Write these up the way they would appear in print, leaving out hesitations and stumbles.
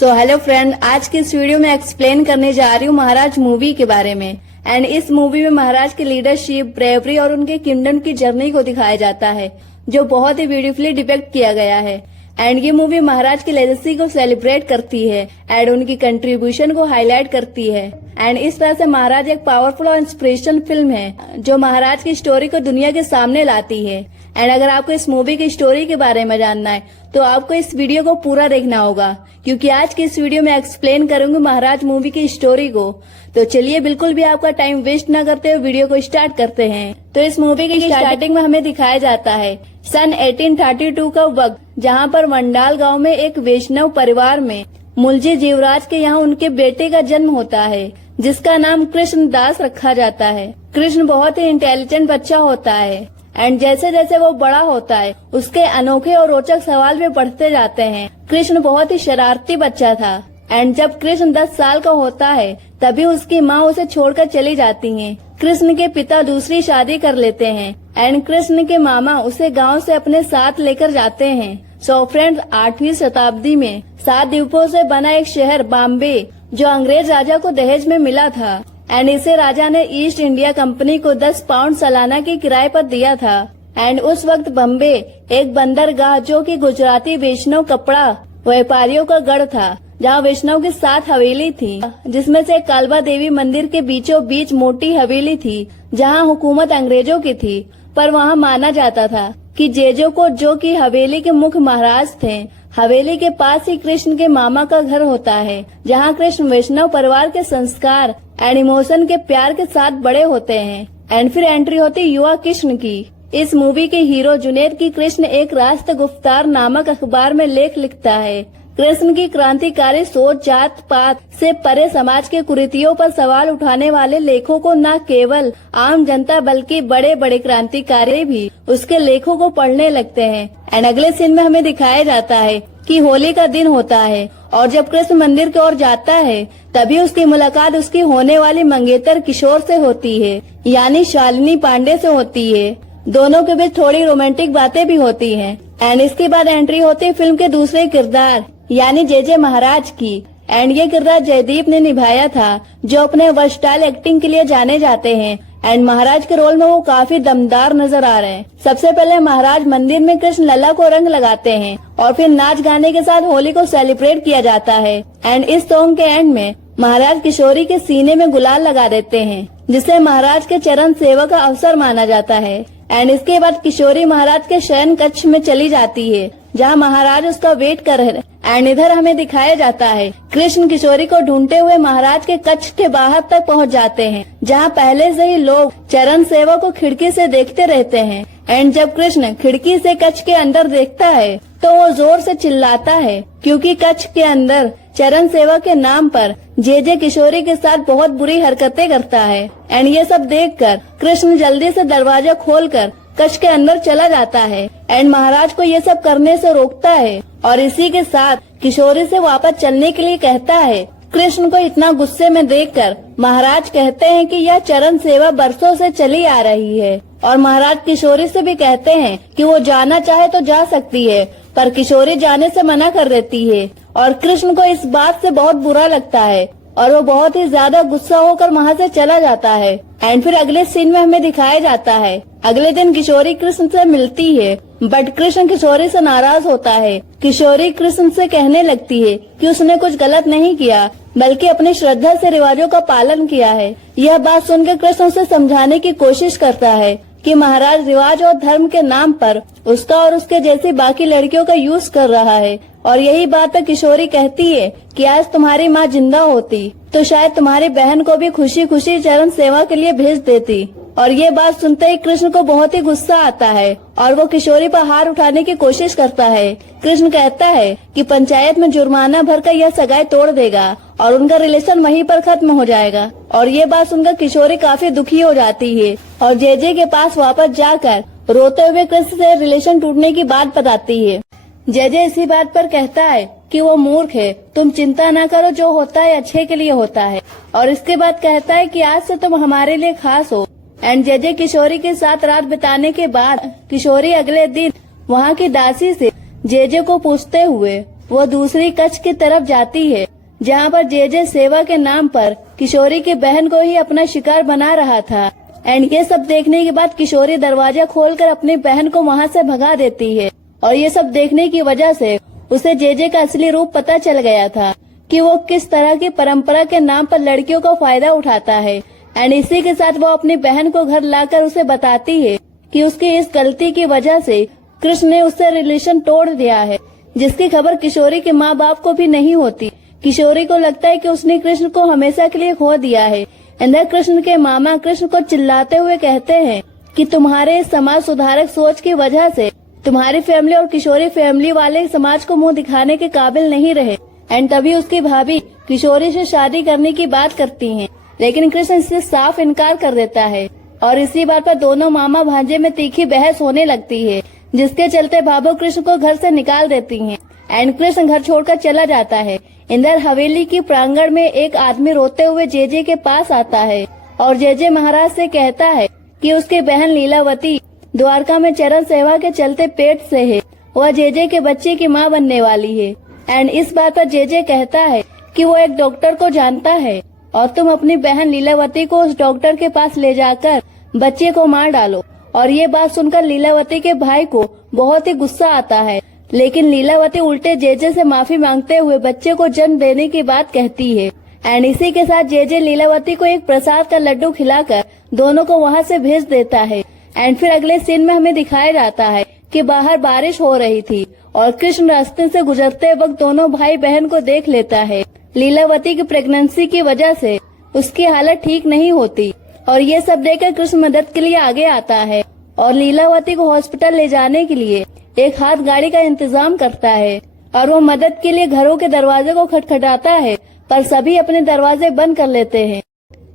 So hello friend, आज की इस वीडियो में एक्सप्लेन करने जा रही हूँ महाराज मूवी के बारे में। एंड इस मूवी में महाराज की लीडरशिप, ब्रेवरी और उनके किंगडम की जर्नी को दिखाया जाता है, जो बहुत ही ब्यूटीफुली डिपिक्ट किया गया है। एंड ये मूवी महाराज की लेगेसी को सेलिब्रेट करती है एंड उनकी कंट्रीब्यूशन को हाईलाइट करती है। एंड इस तरह से महाराज एक पावरफुल और इंस्पिरेशन फिल्म है, जो महाराज की स्टोरी को दुनिया के सामने लाती है। एंड अगर आपको इस मूवी की स्टोरी के बारे में जानना है तो आपको इस वीडियो को पूरा देखना होगा, क्योंकि आज की इस वीडियो में एक्सप्लेन करूंगी महाराज मूवी की स्टोरी को। तो चलिए बिल्कुल भी आपका टाइम वेस्ट न करते हुए वीडियो को स्टार्ट करते हैं। तो इस मूवी की स्टार्टिंग में हमें दिखाया जाता है सन 1832 का वक्त, जहां पर वंडाल गांव में एक वैष्णव परिवार में मुलजी जीवराज के यहाँ उनके बेटे का जन्म होता है, जिसका नाम कृष्ण दास रखा जाता है। कृष्ण बहुत ही इंटेलिजेंट बच्चा होता है एंड जैसे जैसे वो बड़ा होता है उसके अनोखे और रोचक सवाल भी बढ़ते जाते हैं। कृष्ण बहुत ही शरारती बच्चा था एंड जब कृष्ण 10 साल का होता है तभी उसकी माँ उसे छोड़कर चली जाती हैं। कृष्ण के पिता दूसरी शादी कर लेते हैं एंड कृष्ण के मामा उसे गांव से अपने साथ लेकर जाते हैं। सो फ्रेंड्स, 8वीं शताब्दी में 7 द्वीपों से बना एक शहर बॉम्बे, जो अंग्रेज राजा को दहेज में मिला था एंड इसे राजा ने ईस्ट इंडिया कंपनी को 10 पाउंड सालाना की किराए पर दिया था। एंड उस वक्त बम्बे एक बंदरगाह, जो कि गुजराती वैष्णव कपड़ा व्यापारियों का गढ़ था, जहाँ वैष्णव की 7 हवेली थी, जिसमें से कालबा देवी मंदिर के बीचों बीच मोटी हवेली थी, जहाँ हुकूमत अंग्रेजों की थी। पर वहाँ माना जाता था कि जेजो को, जो कि हवेली के मुख्य महाराज थे, हवेली के पास ही कृष्ण के मामा का घर होता है, जहाँ कृष्ण वैष्णव परिवार के संस्कार एंड इमोशन के प्यार के साथ बड़े होते हैं। एंड फिर एंट्री होती युवा कृष्ण की। इस मूवी के हीरो जुनैद की कृष्ण एक राष्ट्र गुफ्तार नामक अखबार में लेख लिखता है। कृष्ण की क्रांतिकारी सोच जात पात से परे समाज के कुरीतियों पर सवाल उठाने वाले लेखों को न केवल आम जनता बल्कि बड़े बड़े क्रांतिकारी भी उसके लेखों को पढ़ने लगते हैं। एंड अगले सीन में हमें दिखाया जाता है कि होली का दिन होता है और जब कृष्ण मंदिर की ओर जाता है तभी उसकी मुलाकात उसकी होने वाली मंगेतर किशोर से होती है, यानी शालिनी पांडे से होती है। दोनों के बीच थोड़ी रोमांटिक बातें भी होती हैं। एंड इसके बाद एंट्री होती है फिल्म के दूसरे किरदार यानी जे महाराज की। एंड ये किरदार जयदीप ने निभाया था, जो अपने वर्सटाइल एक्टिंग के लिए जाने जाते हैं। एंड महाराज के रोल में वो काफी दमदार नजर आ रहे हैं। सबसे पहले महाराज मंदिर में कृष्ण लला को रंग लगाते हैं और फिर नाच गाने के साथ होली को सेलिब्रेट किया जाता है। एंड इस सॉन्ग के एंड में महाराज किशोरी के सीने में गुलाल लगा देते हैं, जिसे महाराज के चरण सेवा का अवसर माना जाता है। एंड इसके बाद किशोरी महाराज के शयन कक्ष में चली जाती है, जहाँ महाराज उसका वेट कर रहे। एंड इधर हमें दिखाया जाता है कृष्ण किशोरी को ढूंढते हुए महाराज के कक्ष के बाहर तक पहुँच जाते हैं, जहाँ पहले से ही लोग चरण सेवा को खिड़की से देखते रहते हैं। एंड जब कृष्ण खिड़की से कक्ष के अंदर देखता है तो वो जोर से चिल्लाता है, क्योंकि कक्ष के अंदर चरण सेवा के नाम पर जे किशोरी के साथ बहुत बुरी हरकतें करता है। एंड ये सब देखकर कृष्ण जल्दी से दरवाजा खोलकर कक्ष के अंदर चला जाता है एंड महाराज को ये सब करने से रोकता है और इसी के साथ किशोरी से वापस चलने के लिए कहता है। कृष्ण को इतना गुस्से में देखकर महाराज कहते हैं कि यह चरण सेवा बरसों से चली आ रही है और महाराज किशोरी से भी कहते हैं कि वो जाना चाहे तो जा सकती है, पर किशोरी जाने से मना कर देती है और कृष्ण को इस बात से बहुत बुरा लगता है और वो बहुत ही ज्यादा गुस्सा होकर वहाँ से चला जाता है। एंड फिर अगले सीन में हमें दिखाया जाता है अगले दिन किशोरी कृष्ण से मिलती है, बट कृष्ण किशोरी से नाराज होता है। किशोरी कृष्ण से कहने लगती है कि उसने कुछ गलत नहीं किया, बल्कि अपनी श्रद्धा से रिवाजों का पालन किया है। यह बात सुनकर कृष्ण उसे समझाने की कोशिश करता है कि महाराज रिवाज और धर्म के नाम पर उसका और उसके जैसी बाकी लड़कियों का यूज कर रहा है। और यही बात पर किशोरी कहती है कि आज तुम्हारी माँ जिंदा होती तो शायद तुम्हारी बहन को भी खुशी खुशी चरण सेवा के लिए भेज देती। और ये बात सुनते ही कृष्ण को बहुत ही गुस्सा आता है और वो किशोरी पर हाथ उठाने की कोशिश करता है। कृष्ण कहता है कि पंचायत में जुर्माना भरकर यह सगाई तोड़ देगा और उनका रिलेशन वहीं पर खत्म हो जाएगा। और ये बात सुनकर किशोरी काफी दुखी हो जाती है और जे के पास वापस जाकर रोते हुए कृष्ण से रिलेशन टूटने की बात बताती है। जे इसी बात पर कहता है कि वो मूर्ख है, तुम चिंता न करो, जो होता है अच्छे के लिए होता है। और इसके बाद कहता है कि आज से तुम हमारे लिए खास हो। एंड जे किशोरी के साथ रात बिताने के बाद किशोरी अगले दिन वहाँ की दासी से जे को पूछते हुए वो दूसरी कक्ष की तरफ जाती है जहाँ पर जे सेवा के नाम पर किशोरी की बहन को ही अपना शिकार बना रहा था। एंड ये सब देखने के बाद किशोरी दरवाजा खोलकर अपनी बहन को वहाँ से भगा देती है और ये सब देखने की वजह से उसे जे का असली रूप पता चल गया था कि वो किस तरह की परंपरा के नाम पर लड़कियों का फायदा उठाता है। एंड इसी के साथ वो अपनी बहन को घर लाकर उसे बताती है कि उसकी इस गलती की वजह से कृष्ण ने उससे रिलेशन तोड़ दिया है, जिसकी खबर किशोरी के माँ बाप को भी नहीं होती। किशोरी को लगता है कि उसने कृष्ण को हमेशा के लिए खो दिया है। इंदर कृष्ण के मामा कृष्ण को चिल्लाते हुए कहते हैं कि तुम्हारे समाज सुधारक सोच की वजह से तुम्हारी फैमिली और किशोरी फैमिली वाले समाज को मुंह दिखाने के काबिल नहीं रहे। एंड तभी उसकी भाभी किशोरी से शादी करने की बात करती हैं, लेकिन कृष्ण इससे साफ इनकार कर देता है और इसी बात पर दोनों मामा भांजे में तीखी बहस होने लगती है, जिसके चलते भाभो कृष्ण को घर से निकाल देती हैं। एंड कृष्ण घर छोड़कर चला जाता है। इंदर हवेली की प्रांगण में एक आदमी रोते हुए जे के पास आता है और जे महाराज से कहता है कि उसकी बहन लीलावती द्वारका में चरण सेवा के चलते पेट से है, वह जे के बच्चे की माँ बनने वाली है। एंड इस बात पर जे कहता है कि वो एक डॉक्टर को जानता है और तुम अपनी बहन लीलावती को उस डॉक्टर के पास ले जाकर बच्चे को मार डालो। और ये बात सुनकर लीलावती के भाई को बहुत ही गुस्सा आता है, लेकिन लीलावती उल्टे जे से माफी मांगते हुए बच्चे को जन्म देने की बात कहती है। एंड इसी के साथ जे लीलावती को एक प्रसाद का लड्डू खिलाकर दोनों को वहाँ से भेज देता है। एंड फिर अगले सीन में हमें दिखाया जाता है कि बाहर बारिश हो रही थी और कृष्ण रास्ते से गुजरते वक्त दोनों भाई बहन को देख लेता है। लीलावती की प्रेगनेंसी की वजह से उसकी हालत ठीक नहीं होती और ये सब देखकर कृष्ण मदद के लिए आगे आता है और लीलावती को हॉस्पिटल ले जाने के लिए एक हाथ गाड़ी का इंतजाम करता है और वो मदद के लिए घरों के दरवाजे को खटखटाता है, पर सभी अपने दरवाजे बंद कर लेते हैं।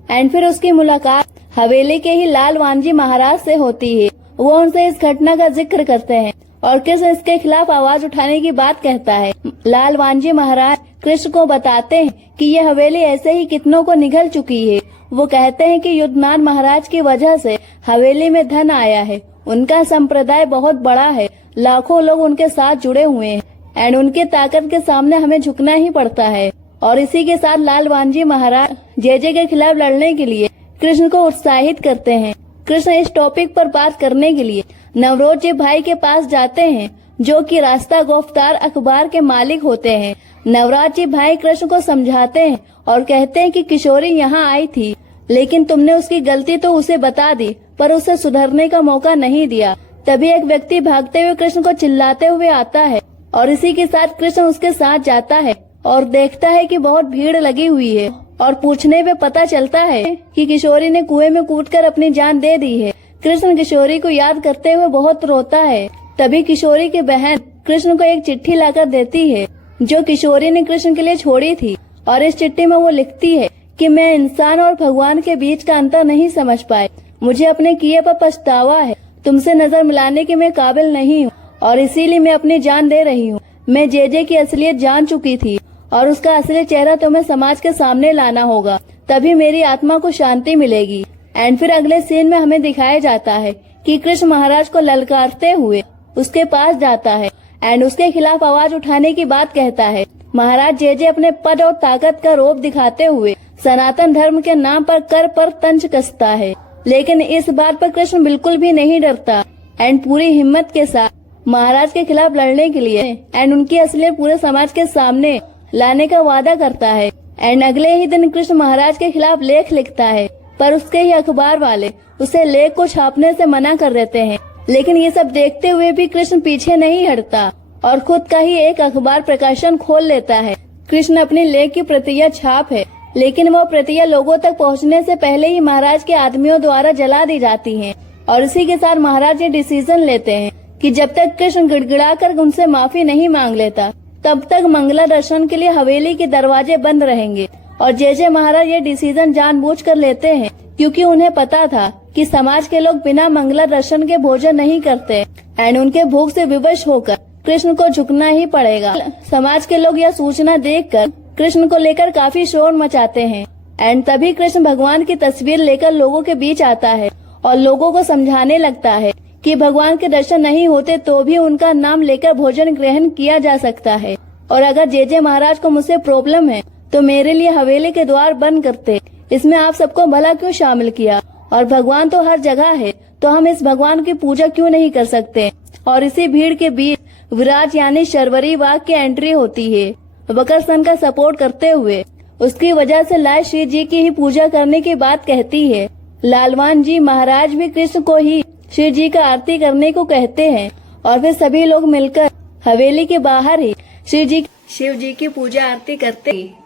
एंड फिर उसकी मुलाकात हवेली के ही लाल वांजी महाराज से होती है। वो उनसे इस घटना का जिक्र करते हैं और कृष्ण इसके खिलाफ आवाज उठाने की बात कहता है। लाल वांजी महाराज कृष्ण को बताते हैं कि ये हवेली ऐसे ही कितनों को निगल चुकी है। वो कहते हैं कि युद्धनाथ महाराज की वजह से हवेली में धन आया है, उनका संप्रदाय बहुत बड़ा है, लाखों लोग उनके साथ जुड़े हुए हैं एंड उनकी ताकत के सामने हमें झुकना ही पड़ता है। और इसी के साथ लाल वांजी महाराज जे के खिलाफ लड़ने के लिए कृष्ण को उत्साहित करते हैं। कृष्ण इस टॉपिक पर बात करने के लिए नवरोज जी भाई के पास जाते हैं, जो कि रास्ता गिरफ्तार अखबार के मालिक होते हैं। नवराज जी भाई कृष्ण को समझाते हैं और कहते हैं कि किशोरी यहाँ आई थी, लेकिन तुमने उसकी गलती तो उसे बता दी पर उसे सुधरने का मौका नहीं दिया। तभी एक व्यक्ति भागते हुए कृष्ण को चिल्लाते हुए आता है और इसी के साथ कृष्ण उसके साथ जाता है और देखता है कि बहुत भीड़ लगी हुई है और पूछने पे पता चलता है कि किशोरी ने कुएं में कूदकर अपनी जान दे दी है। कृष्ण किशोरी को याद करते हुए बहुत रोता है। तभी किशोरी की बहन कृष्ण को एक चिट्ठी लाकर देती है जो किशोरी ने कृष्ण के लिए छोड़ी थी और इस चिट्ठी में वो लिखती है कि मैं इंसान और भगवान के बीच का अंतर नहीं समझ पाई, मुझे अपने किए पर पछतावा है, तुमसे नजर मिलाने के मैं काबिल नहीं हूँ और इसीलिए मैं अपनी जान दे रही हूँ। मैं जे की असलियत जान चुकी थी और उसका असली चेहरा तुम्हें समाज के सामने लाना होगा, तभी मेरी आत्मा को शांति मिलेगी। एंड फिर अगले सीन में हमें दिखाया जाता है कि कृष्ण महाराज को ललकारते हुए उसके पास जाता है एंड उसके खिलाफ आवाज उठाने की बात कहता है। महाराज जे अपने पद और ताकत का रोब दिखाते हुए सनातन धर्म के नाम पर कर पर तंज कसता है, लेकिन इस बात पर कृष्ण बिल्कुल भी नहीं डरता एंड पूरी हिम्मत के साथ महाराज के खिलाफ लड़ने के लिए एंड उनकी असलियत पूरे समाज के सामने लाने का वादा करता है। एंड अगले ही दिन कृष्ण महाराज के खिलाफ लेख लिखता है, पर उसके ही अखबार वाले उसे लेख को छापने से मना कर देते हैं। लेकिन ये सब देखते हुए भी कृष्ण पीछे नहीं हटता और खुद का ही एक अखबार प्रकाशन खोल लेता है। कृष्ण अपने लेख की प्रतियां छाप है, लेकिन वो प्रतियां लोगों तक पहुंचने से पहले ही महाराज के आदमियों द्वारा जला दी जाती हैं। और इसी के साथ महाराज ये डिसीजन लेते हैं कि जब तक कृष्ण गिड़गिड़ाकर उनसे माफी नहीं मांग लेता तब तक मंगला दर्शन के लिए हवेली के दरवाजे बंद रहेंगे। और जे महाराज ये डिसीजन जानबूझकर लेते हैं क्योंकि उन्हें पता था कि समाज के लोग बिना मंगला दर्शन के भोजन नहीं करते एंड उनके भूख से विवश होकर कृष्ण को झुकना ही पड़ेगा। समाज के लोग यह सूचना देखकर कृष्ण को लेकर काफी शोर मचाते हैं एंड तभी कृष्ण भगवान की तस्वीर लेकर लोगों के बीच आता है और लोगों को समझाने लगता है कि भगवान के दर्शन नहीं होते तो भी उनका नाम लेकर भोजन ग्रहण किया जा सकता है। और अगर जेजे महाराज को मुझसे प्रॉब्लम है तो मेरे लिए हवेली के द्वार बंद करते। इसमें आप सबको भला क्यों शामिल किया? और भगवान तो हर जगह है, तो हम इस भगवान की पूजा क्यों नहीं कर सकते? और इसी भीड़ के बीच विराज यानी शर्वरी वाघ की एंट्री होती है, वक्रसन का सपोर्ट करते हुए। उसकी वजह से लाल श्री जी की ही पूजा करने की बात कहती है। लालवान जी महाराज भी कृष्ण को ही शिव जी का आरती करने को कहते हैं और फिर सभी लोग मिलकर हवेली के बाहर ही शिव जी की पूजा आरती करते हैं।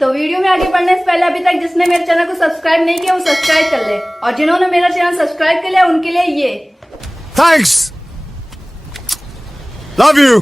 तो वीडियो में आगे बढ़ने से पहले अभी तक जिसने मेरे चैनल को सब्सक्राइब नहीं किया वो सब्सक्राइब कर ले, और जिन्होंने मेरा चैनल सब्सक्राइब कर लिया उनके लिए ये थैंक्स, लव यू।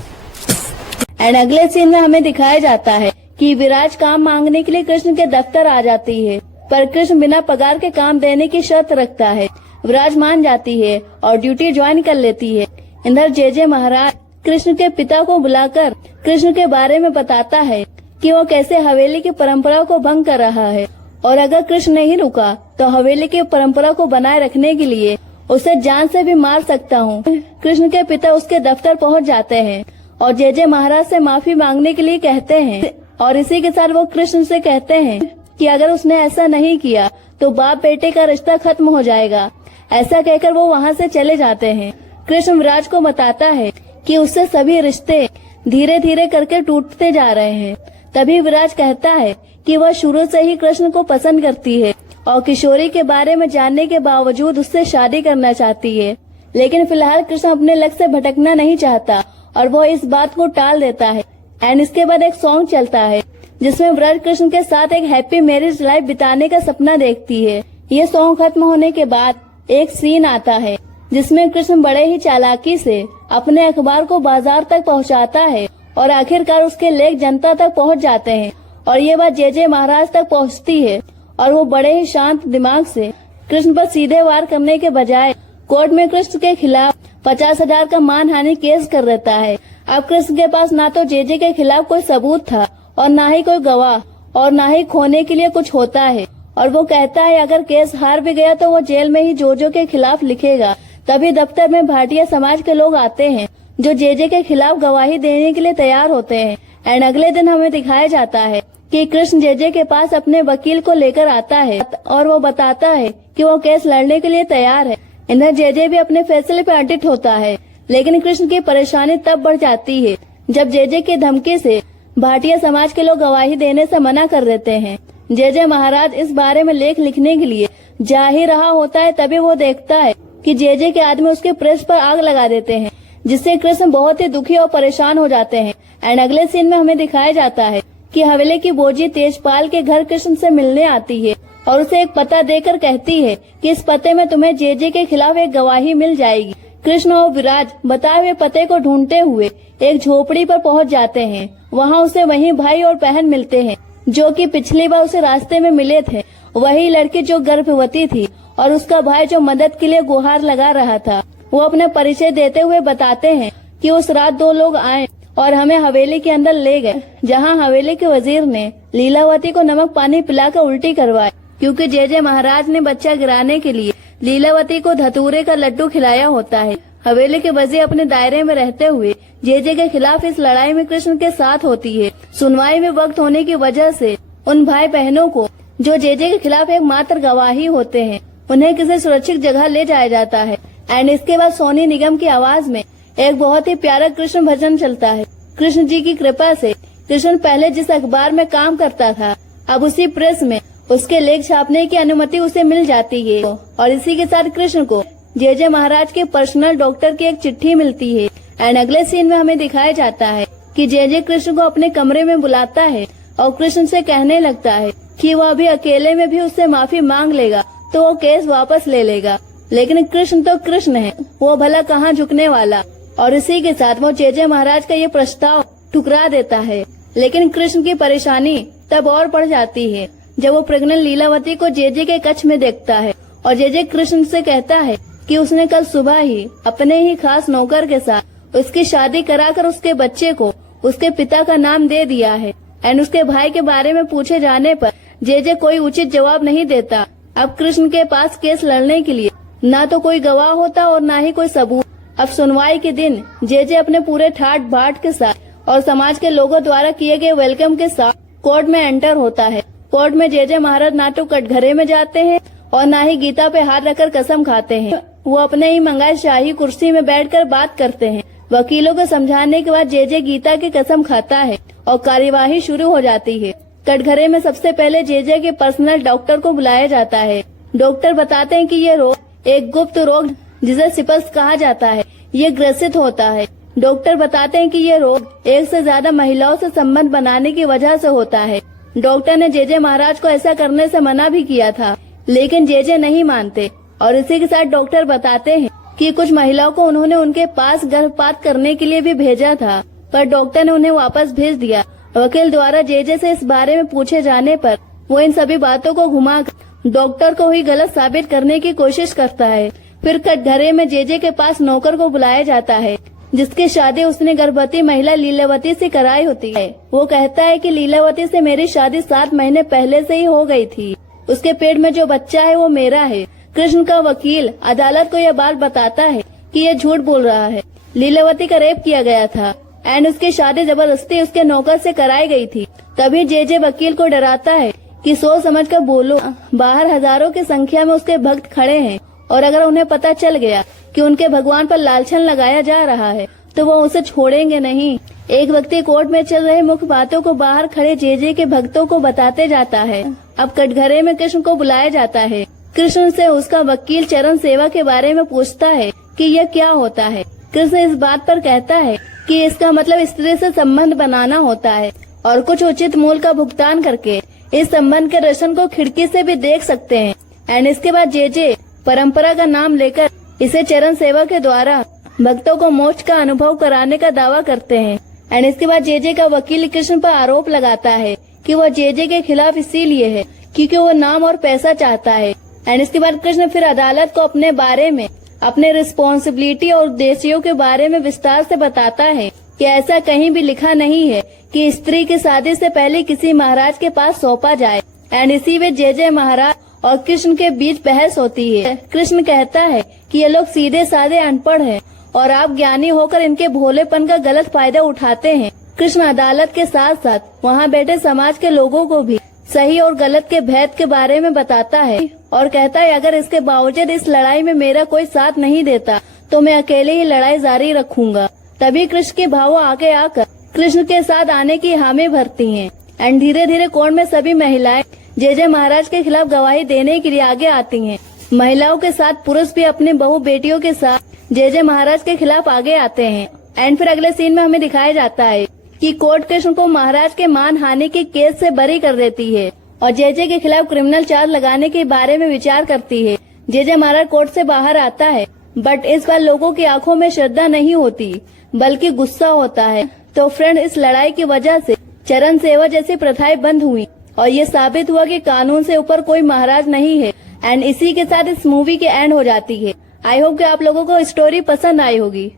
एंड अगले सीन में हमें दिखाया जाता है कि विराज काम मांगने के लिए कृष्ण के दफ्तर आ जाती है, पर कृष्ण बिना पगार के काम देने की शर्त रखता है। विराज मान जाती है और ड्यूटी ज्वाइन कर लेती है। इधर जेजे महाराज कृष्ण के पिता को बुलाकर कृष्ण के बारे में बताता है कि वो कैसे हवेली की परंपरा को भंग कर रहा है, और अगर कृष्ण नहीं रुका तो हवेली की परंपरा को बनाए रखने के लिए उसे जान से भी मार सकता हूँ। कृष्ण के पिता उसके दफ्तर पहुँच जाते हैं और जेजे महाराज से माफी मांगने के लिए कहते हैं, और इसी के साथ वो कृष्ण से कहते हैं कि अगर उसने ऐसा नहीं किया तो बाप बेटे का रिश्ता खत्म हो जाएगा। ऐसा कहकर वो वहाँ से चले जाते हैं। कृष्ण विराज को बताता है कि उससे सभी रिश्ते धीरे धीरे करके टूटते जा रहे हैं। तभी विराज कहता है कि वह शुरू से ही कृष्ण को पसंद करती है और किशोरी के बारे में जानने के बावजूद उससे शादी करना चाहती है, लेकिन फिलहाल कृष्ण अपने लक्ष्य से भटकना नहीं चाहता और वो इस बात को टाल देता है। एंड इसके बाद एक सॉन्ग चलता है जिसमें विराज कृष्ण के साथ एक हैप्पी मैरिज लाइफ बिताने का सपना देखती है। ये सॉन्ग खत्म होने के बाद एक सीन आता है जिसमें कृष्ण बड़े ही चालाकी से अपने अखबार को बाजार तक पहुंचाता है और आखिरकार उसके लेख जनता तक पहुंच जाते हैं, और ये बात जेजे महाराज तक पहुंचती है और वो बड़े ही शांत दिमाग से कृष्ण पर सीधे वार करने के बजाय कोर्ट में कृष्ण के खिलाफ 50,000 का मानहानि केस कर देता है। अब कृष्ण के पास ना तो जेजे के खिलाफ कोई सबूत था और ना ही कोई गवाह और ना ही खोने के लिए कुछ होता है, और वो कहता है अगर केस हार भी गया तो वो जेल में ही जोजो के खिलाफ लिखेगा। तभी दफ्तर में भाटिया समाज के लोग आते हैं जो जेजे के खिलाफ गवाही देने के लिए तैयार होते हैं। एंड अगले दिन हमें दिखाया जाता है कि कृष्ण जेजे के पास अपने वकील को लेकर आता है और वो बताता है कि वो केस लड़ने के लिए तैयार है। इधर जेजे भी अपने फैसले पे अडिट होता है, लेकिन कृष्ण की परेशानी तब बढ़ जाती है जब जेजे की धमकी से भाटिया समाज के लोग गवाही देने से मना कर देते हैं। जेजे महाराज इस बारे में लेख लिखने के लिए जा ही रहा होता है, तभी वो देखता है कि जेजे के आदमी उसके प्रेस पर आग लगा देते हैं, जिससे कृष्ण बहुत ही दुखी और परेशान हो जाते हैं। एंड अगले सीन में हमें दिखाया जाता है कि हवेली की बोजी तेजपाल के घर कृष्ण से मिलने आती है और उसे एक पता देकर कहती है कि इस पते में तुम्हें जेजे के खिलाफ एक गवाही मिल जाएगी। कृष्ण और विराज बताए हुए पते को ढूंढते हुए एक झोपड़ी पर पहुंच जाते हैं। वहां उसे वही भाई और बहन मिलते हैं जो कि पिछली बार उसे रास्ते में मिले थे, वही लड़की जो गर्भवती थी और उसका भाई जो मदद के लिए गुहार लगा रहा था। वो अपने परिचय देते हुए बताते हैं कि उस रात 2 लोग आए और हमें हवेली के अंदर ले गए, जहां हवेली के वजीर ने लीलावती को नमक पानी पिलाकर उल्टी करवाई, क्योंकि जेजे महाराज ने बच्चा गिराने के लिए लीलावती को धतूरे का लड्डू खिलाया होता है। हवेली के वजीर अपने दायरे में रहते हुए जेजे के खिलाफ इस लड़ाई में कृष्ण के साथ होती है। सुनवाई में वक्त होने की वजह से उन भाई बहनों को जो जेजे के खिलाफ एक मात्र गवाही होते हैं, उन्हें किसी सुरक्षित जगह ले जाया जाता है। एंड इसके बाद सोनी निगम की आवाज में एक बहुत ही प्यारा कृष्ण भजन चलता है। कृष्ण जी की कृपा से कृष्ण पहले जिस अखबार में काम करता था, अब उसी प्रेस में उसके लेख छापने की अनुमति उसे मिल जाती है, और इसी के साथ कृष्ण को जेजे महाराज के पर्सनल डॉक्टर की एक चिट्ठी मिलती है। एंड अगले सीन में हमें दिखाया जाता है कि जेजे कृष्ण को अपने कमरे में बुलाता है और कृष्ण से कहने लगता है कि वो अभी अकेले में भी उससे माफी मांग लेगा तो वो केस वापस ले लेगा, लेकिन कृष्ण तो कृष्ण है, वो भला कहाँ झुकने वाला। और इसी के साथ वो जेजे महाराज का ये प्रस्ताव ठुकरा देता है। लेकिन कृष्ण की परेशानी तब और बढ़ जाती है जब वो प्रेग्नेंट लीलावती को जेजे के कक्ष में देखता है और जेजे कृष्ण से कहता है कि उसने कल सुबह ही अपने ही खास नौकर के साथ उसकी शादी कराकर उसके बच्चे को उसके पिता का नाम दे दिया है। एंड उसके भाई के बारे में पूछे जाने पर जेजे कोई उचित जवाब नहीं देता। अब कृष्ण के पास केस लड़ने के लिए ना तो कोई गवाह होता और ना ही कोई सबूत। अब सुनवाई के दिन जेजे अपने पूरे ठाट बाट के साथ और समाज के लोगों द्वारा किए गए वेलकम के साथ कोर्ट में एंटर होता है। कोर्ट में जे महाराज ना तो कटघरे में जाते हैं और ना ही गीता पे हाथ रखकर कसम खाते हैं। वो अपने ही मंगाए शाही कुर्सी में बैठकर बात करते हैं। वकीलों को समझाने के बाद जे गीता की कसम खाता है और कार्यवाही शुरू हो जाती है। कटघरे में सबसे पहले जे के पर्सनल डॉक्टर को बुलाया जाता है। डॉक्टर बताते हैं कि ये रोग एक गुप्त रोग जिसे सिपल्स कहा जाता है, ये ग्रसित होता है। डॉक्टर बताते हैं कि ये रोग एक से ज्यादा महिलाओं से संबंध बनाने की वजह से होता है। डॉक्टर ने जे महाराज को ऐसा करने से मना भी किया था, लेकिन जे नहीं मानते और इसी के साथ डॉक्टर बताते हैं कि कुछ महिलाओं को उन्होंने उनके पास गर्भपात करने के लिए भी भेजा था, पर डॉक्टर ने उन्हें वापस भेज दिया। वकील द्वारा जे से इस बारे में पूछे जाने पर वो इन सभी बातों को घुमाकर डॉक्टर को ही गलत साबित करने की कोशिश करता है। फिर कटघरे में जे के पास नौकर को बुलाया जाता है, जिसकी शादी उसने गर्भवती महिला लीलावती से कराई होती है। वो कहता है कि लीलावती से मेरी शादी 7 महीने पहले से ही हो गई थी, उसके पेट में जो बच्चा है वो मेरा है। कृष्ण का वकील अदालत को यह बात बताता है कि ये झूठ बोल रहा है, लीलावती का रेप किया गया था एंड उसकी शादी जबरदस्ती उसके नौकर से कराई गई थी। तभी जे वकील को डराता है कि सोच समझ कर बोलो, बाहर हजारों की संख्या में उसके भक्त खड़े हैं और अगर उन्हें पता चल गया कि उनके भगवान पर लालछन लगाया जा रहा है तो वो उसे छोड़ेंगे नहीं। एक व्यक्ति कोर्ट में चल रहे मुख्य बातों को बाहर खड़े जे के भक्तों को बताते जाता है। अब कटघरे में कृष्ण को बुलाया जाता है। कृष्ण से उसका वकील चरण सेवा के बारे में पूछता है कि यह क्या होता है। कृष्ण इस बात पर कहता है कि इसका मतलब स्त्री से संबंध बनाना होता है और कुछ उचित मूल्य का भुगतान करके इस संबंध के दर्शन को खिड़की से भी देख सकते हैं। एंड इसके बाद जे परंपरा का नाम लेकर इसे चरण सेवा के द्वारा भक्तों को मोक्ष का अनुभव कराने का दावा करते हैं। एंड इसके बाद जे का वकील कृष्ण पर आरोप लगाता है कि वह जे के खिलाफ इसीलिए है क्योंकि वो नाम और पैसा चाहता है। एंड इसके बाद कृष्ण फिर अदालत को अपने बारे में, अपने रिस्पॉन्सिबिलिटी और उद्देश्यों के बारे में विस्तार से बताता है कि ऐसा कहीं भी लिखा नहीं है कि स्त्री की शादी से पहले किसी महाराज के पास सौंपा जाए। एंड इसी में जे महाराज और कृष्ण के बीच बहस होती है। कृष्ण कहता है कि ये लोग सीधे साधे अनपढ़ हैं और आप ज्ञानी होकर इनके भोलेपन का गलत फायदा उठाते हैं। कृष्ण अदालत के साथ साथ वहाँ बैठे समाज के लोगों को भी सही और गलत के भेद के बारे में बताता है और कहता है अगर इसके बावजूद इस लड़ाई में मेरा कोई साथ नहीं देता तो मैं अकेले ही लड़ाई जारी रखूंगा। तभी कृष्ण के भाव आगे आकर कृष्ण के साथ आने की हामी भरती हैं। एंड धीरे धीरे कोर्ट में सभी महिलाएं जे महाराज के खिलाफ गवाही देने के लिए आगे आती हैं। महिलाओं के साथ पुरुष भी अपनी बहू बेटियों के साथ जे महाराज के खिलाफ आगे आते हैं। एंड फिर अगले सीन में हमें दिखाया जाता है कि कोर्ट कृष्ण को महाराज के मान हानि के केस से बरी कर देती है और जे के खिलाफ क्रिमिनल चार्ज लगाने के बारे में विचार करती है। जे महाराज कोर्ट से बाहर आता है, बट इस बार लोगों की आंखों में श्रद्धा नहीं होती बल्कि गुस्सा होता है। तो फ्रेंड, इस लड़ाई की वजह से चरण सेवा जैसी प्रथाएं बंद हुई और ये साबित हुआ कि कानून से ऊपर कोई महाराज नहीं है। एंड इसी के साथ इस मूवी की एंड हो जाती है। आई होप कि आप लोगों को स्टोरी पसंद आई होगी।